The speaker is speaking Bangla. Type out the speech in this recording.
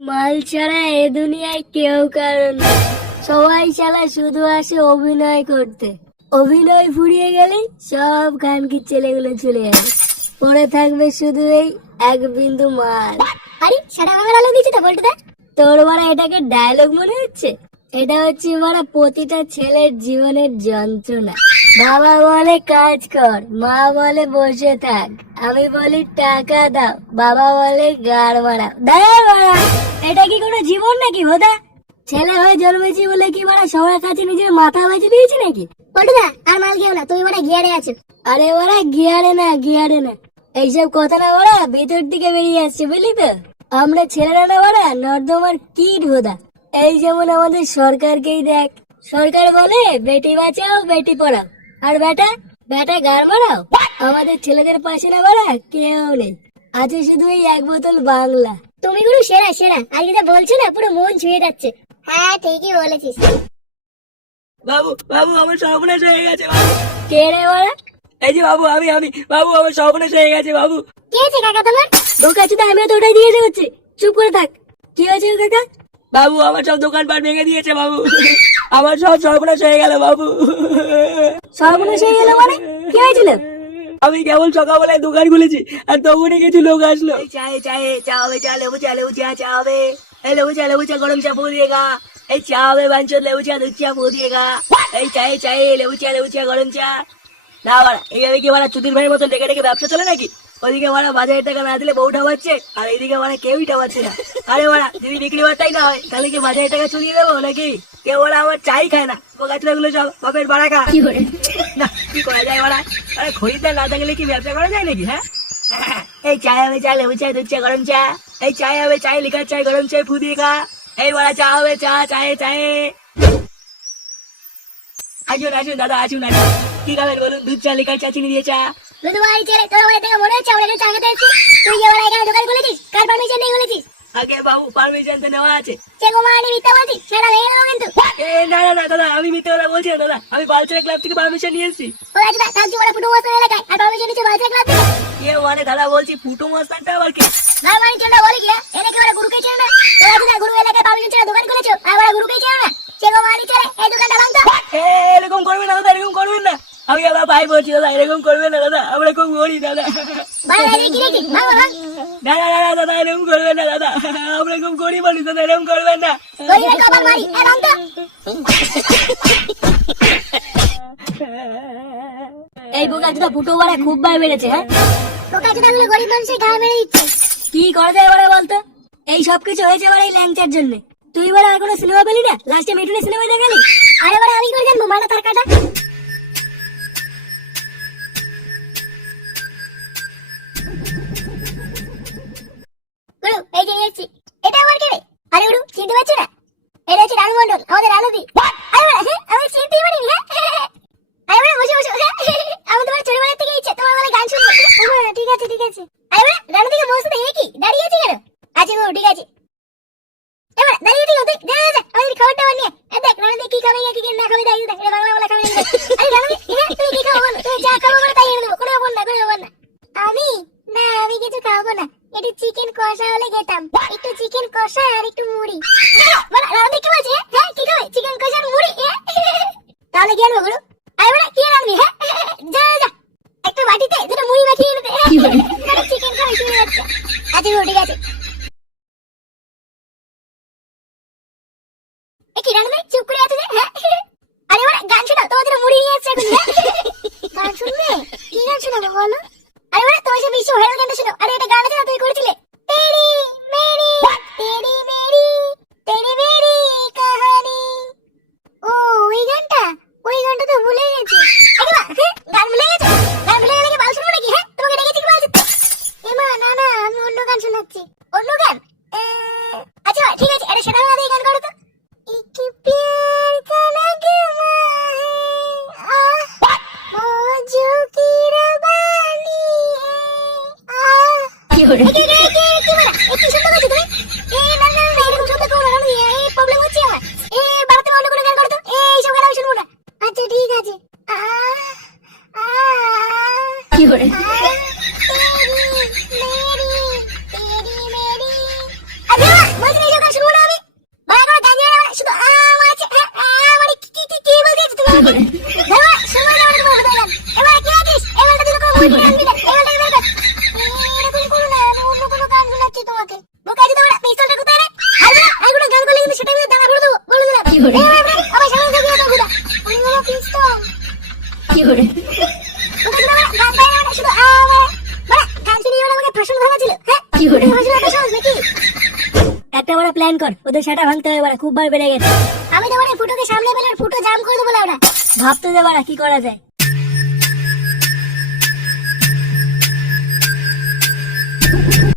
মাল ছাড়া এ দুনিয়ায় কেউ কারণ সবাই চালা শুধু আসে অভিনয় করতে। অভিনয় ফুরিয়ে গেলে সব গানকির ছেলেগুলো চলে যাবে পরে থাকবে শুধু এই এক বিন্দু মাল। আরে সারা বাংলা আলো দিচ্ছে তো বলতে তোর মারা এটাকে ডায়লগ মনে হচ্ছে? এটা হচ্ছে মারা প্রতিটা ছেলের জীবনের যন্ত্রণা। বাবা বলে কাজ কর। মা বলে বসে থাক। আমি বলি টাকা দাও। বাবা বলে গাড় মারাও দাঁড়া মারা এটা কি কোনো জীবন নাকি হোদা ছেলে হয়ে জন্মেছি বলে কি মারা সবার কাছে নিজের মাথা বেঁচে দিয়েছি নাকি? আর মাল খেও না তুমি মারা গিয়ারে আছো। আরে ওরা গিয়ারে না গিয়ারে না। এইসব কথা না ওরা ভেতর দিকে বেরিয়ে আসছে বুঝলি তো? আমরা ছেলেরা না ওরা নর্দমার কিট হোদা এই যেমন আমাদের সরকারকেই দেখ। সরকার বলে বেটি বাঁচাও বেটি পড়াও। আর বেটা বেটা গার মারাও। আমাদের ছেলেদের পাশে না বাড়া কেউ নেই। আছে শুধু এই এক বোতল বাংলা। তুমি গুরু সেরা সেরা। আর যেটা বলছো না পুরো মন ছুঁয়ে যাচ্ছে। হ্যাঁ ঠিকই বলেছিস। বাবু বাবু আমার সর্বনাশ হয়ে গেছে বাবু। কে রে ওরা? এই যে বাবু আমি আমি। বাবু আমার সর্বনাশ হয়ে গেছে বাবু। কি হয়েছে কাকা তোমার? ঢোকা চুদা আমিও তো ওটাই দিয়ে হচ্ছে। চুপ করে থাক। কি হয়েছে কাকা? বাবু আমার সব দোকানপাট ভেঙে দিয়েছে বাবু। আমার সব সর্বনাশ হয়ে গেল বাবু। সর্বনাশ হয়ে গেল মানে? কি হয়েছিল? আমি কেবল সকালবেলায় দোকান খুলেছি আর তখনই কিছু লোক আসলো। চায়ে চায়ে, চা হবে, চা, লেবু চা লেবু চা চা হবে। লেবু চা লেবু চা, গরম চা পো দিয়েগা এই চা হবে বাঞ্চর লেবু চা, দুধ চা পো দিয়েগা এই চায়ে চায়ে, লেবু চা লেবু চা, গরম চা। না, বাড়া, এইভাবে কি বাড়া চুদির ভাইয়ের মতন ডেকে ডেকে ব্যবসা চলে নাকি? ওইদিকে বাড়া বাজারের টাকা না দিলে বউ ঠাবাচ্ছে, আর এইদিকে বাড়া কেউই ঠাবাচ্ছে না। আরে বাড়া, যদি বিক্রি বার্তাই না হয়, তাহলে কি বাজারের টাকা চুরিয়ে দেবো নাকি? কেউ বলা আমার চাই খায় না। পোকাচুরা গুলো সব বাপের বাড়া খা। না কি করা যায় বাড়া? আরে খরিদ্দার না থাকলে কি ব্যবসা করা যায় নাকি হ্যাঁ? এই চাই হবে চা লেবু চা দুধ চা গরম চা। এই চাই হবে চাই লিকার চাই গরম চাই ফু খা। এই বড়া চা হবে চা চায়ে চায়ে। আসুন আসুন দাদা আসুন আসুন। কি খাবেন বলুন? দুধ চা লিকার চা চিনি দিয়ে চা। দুধ বাড়ি ছেলে তোর বাড়ি থেকে মনে হচ্ছে আমরা চা খেতে তুই ওরা এখানে দোকান খুলেছিস? কার পারমিশন নেই খুলেছিস? আগে বাবু পারমিশন তো নেওয়া আছে। সে গোমানি মিথ্যা বলছিস সেটা কিন্তু। এ না না না দাদা আমি মিথ্যে কথা বলছি না দাদা। আমি বালচরা ক্লাব থেকে পারমিশন নিয়ে এসেছি। আর পারমিশন ক্লাব থেকে? কে মানে দাদা বলছি ফুটো মস্তানটা আবার কি? না মানে চলটা বলে গিয়া এনে কি ওরা গুরুকে চেনো না? গুরু এলাকায় পারমিশন ছেড়ে দোকান খুলেছো? আর ওরা গুরুকে ভাই বলছি দাদা এরকম করবেন না দাদা আমরা খুব গরিব দাদা। ভাই ভাই না না, দাদা এরকম করবেন না দাদা। আমরা খুব গরিব মানুষ দাদা এরকম করবেন না। এই বোকা যেটা ফুটো বাড়া খুব বার বেড়েছে হ্যাঁ? বোকা যেটা গুলো গরিব মানুষের গায়ে মেরে দিচ্ছে। কি করা যায় এবারে বলতো? এই সব কিছু হয়েছে এবারে এই ল্যাংচার জন্য। তুই এবারে আর কোনো সিনেমা পেলি না? লাস্টে মিঠুনের সিনেমা দেখালি? আরে এবারে আমি করে জানব মানা তার কাটা? আছে আরে বাড়া, রানু দিকে বসে দেখে কি দাঁড়িয়ে কেন? আছে গুরু ঠিক আছে। এবার দাঁড়িয়ে ঠিক আছে যা যা আমাদের খাবারটা বানিয়ে। এ দেখ রানু দিকে কি খাবে কি না খাবে দাঁড়িয়ে দেখ এটা বাংলা বলা খাবে আরে রানু তুমি কি খাব বলো? যা খাব বলো তাই এনে দেবো। কোনো ব্যাপার না কোনো ব্যাপার না। আমি? না আমি কিছু খাব না। একটু চিকেন কষা হলে খেতাম। একটু চিকেন কষা আর একটু মুড়ি। বলা রানু কি বলছে? হ্যাঁ কি খাবে? চিকেন কষা আর মুড়ি? তাহলে কি আনব গুরু আরে বড়া কি রানবি হ্যাঁ? যা যা একটা বাটিতে দুটো মুড়ি মাখিয়ে এনে দে চিকেন খাবে শুনে যাচ্ছে আচ্ছা ঠিক আছে। গান শোনাচ্ছি। অন্য গান? আচ্ছা ঠিক আছে এটা সেটা ভাবে গান করো তো। একটু প্যার কা লাগে কি হলো? কি মানে একটু শুনতে পাচ্ছি তুমি? এই না না না আচ্ছা, ঠিক আছে। কি করে? একটা বড় প্ল্যান কর ওদের সেটা ভাঙতে হবে বাড়া খুব বার বেড়ে গেছে। আমি তো ফুটোকে সামনে পেলে ফুটো জাম করে দেবো ওরা। ভাবতে দে বাড়া কি করা যায়।